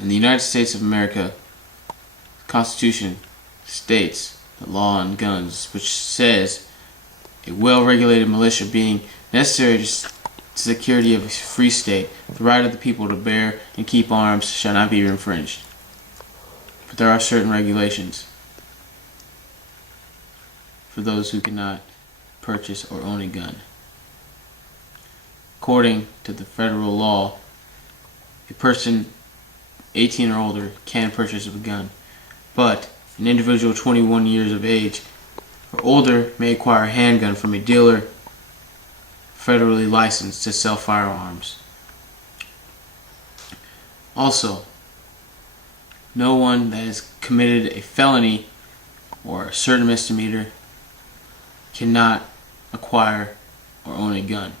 In the United States of America, the Constitution states the law on guns, which says a well-regulated militia being necessary to the security of a free state, the right of the people to bear and keep arms shall not be infringed. But there are certain regulations for those who cannot purchase or own a gun. According to the federal law, a person 18 or older can purchase a gun, but an individual 21 years of age or older may acquire a handgun from a dealer federally licensed to sell firearms. Also, no one that has committed a felony or a certain misdemeanor cannot acquire or own a gun.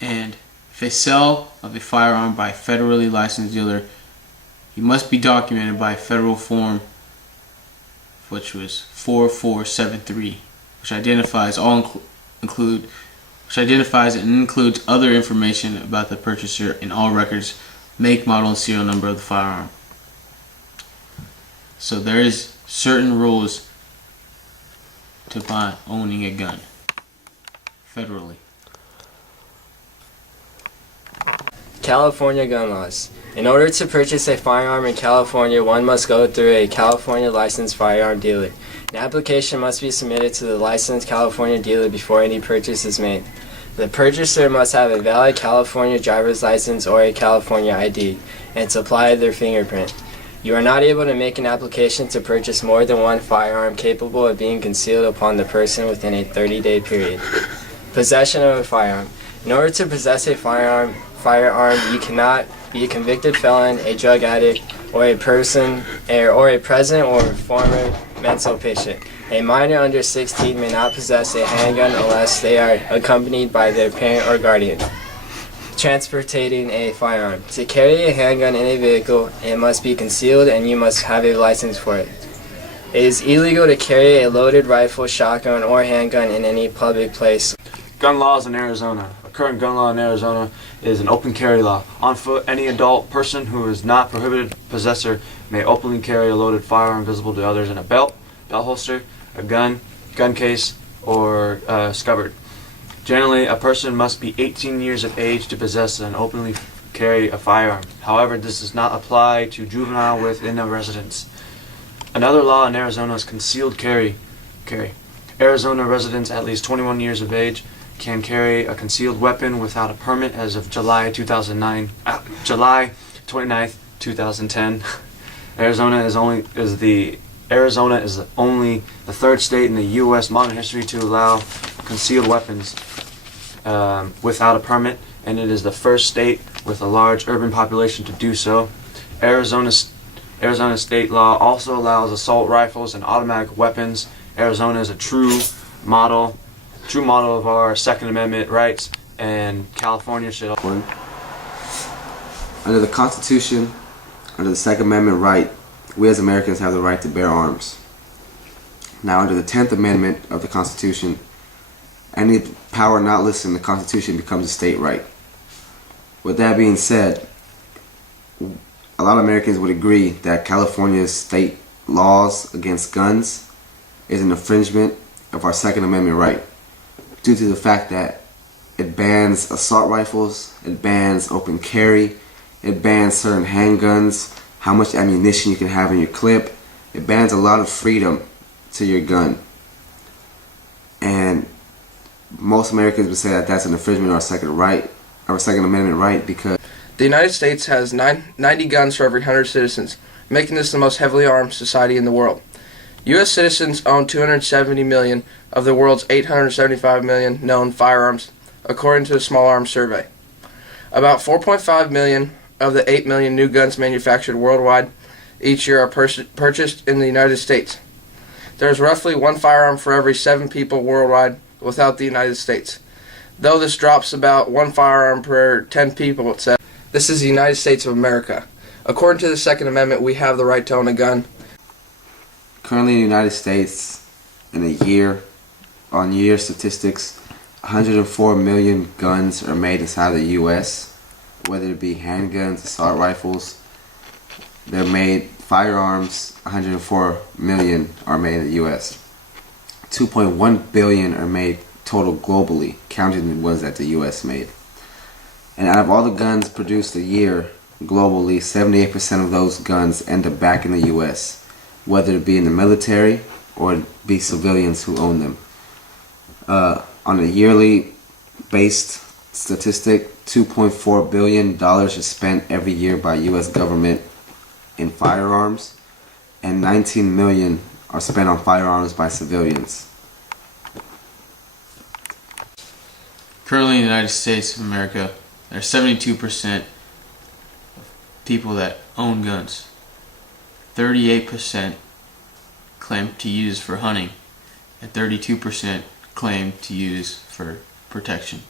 And if a sale of a firearm by a federally licensed dealer, he must be documented by a federal form, which was 4473, which identifies and includes other information about the purchaser in all records, make, model, and serial number of the firearm. So there is certain rules to owning a gun federally. California gun laws. In order to purchase a firearm in California, one must go through a California licensed firearm dealer. An application must be submitted to the licensed California dealer before any purchase is made. The purchaser must have a valid California driver's license or a California ID and supply their fingerprint. You are not able to make an application to purchase more than one firearm capable of being concealed upon the person within a 30-day period. Possession of a firearm. In order to possess a firearm, you cannot be a convicted felon, a drug addict, or a present or former mental patient. A minor under 16 may not possess a handgun unless they are accompanied by their parent or guardian. Transporting a firearm. To carry a handgun in a vehicle, it must be concealed and you must have a license for it. It is illegal to carry a loaded rifle, shotgun, or handgun in any public place. Gun laws in Arizona. A current gun law in Arizona is an open carry law. On foot, any adult person who is not prohibited possessor may openly carry a loaded firearm visible to others in a belt holster, a gun case, or scabbard. Generally, a person must be 18 years of age to possess and openly carry a firearm. However, this does not apply to juvenile within a residence. Another law in Arizona is concealed carry. Arizona residents at least 21 years of age can carry a concealed weapon without a permit as of July 29th, 2010. Arizona is only the third state in the U.S. modern history to allow concealed weapons without a permit, and it is the first state with a large urban population to do so. Arizona state law also allows assault rifles and automatic weapons. Arizona is a true model of our Second Amendment rights, and California should. Under the Constitution, under the Second Amendment right, we as Americans have the right to bear arms. Now, under the 10th Amendment of the Constitution, any power not listed in the Constitution becomes a state right. With that being said, a lot of Americans would agree that California's state laws against guns is an infringement of our Second Amendment right, due to the fact that it bans assault rifles, it bans open carry, it bans certain handguns, how much ammunition you can have in your clip. It bans a lot of freedom to your gun. And most Americans would say that that's an infringement of our Second Amendment right, because the United States has 90 guns for every 100 citizens, making this the most heavily armed society in the world. U.S. citizens own 270 million of the world's 875 million known firearms, according to the Small Arms Survey. About 4.5 million of the 8 million new guns manufactured worldwide each year are purchased in the United States. There is roughly one firearm for every 7 people worldwide without the United States, though this drops about one firearm per 10 people, it says. This is the United States of America. According to the Second Amendment, we have the right to own a gun. Currently in the United States, in a year-on-year statistics, 104 million guns are made inside the U.S. whether it be handguns, assault rifles. They're made, firearms, 104 million are made in the US. 2.1 billion are made total globally, counting the ones that the US made. And out of all the guns produced a year globally, 78% of those guns end up back in the US, whether it be in the military or it be civilians who own them. On a yearly based statistic, $2.4 billion is spent every year by US government in firearms, and 19 million are spent on firearms by civilians. Currently in the United States of America, there are 72% of people that own guns. 38% claim to use for hunting, and 32% claim to use for protection.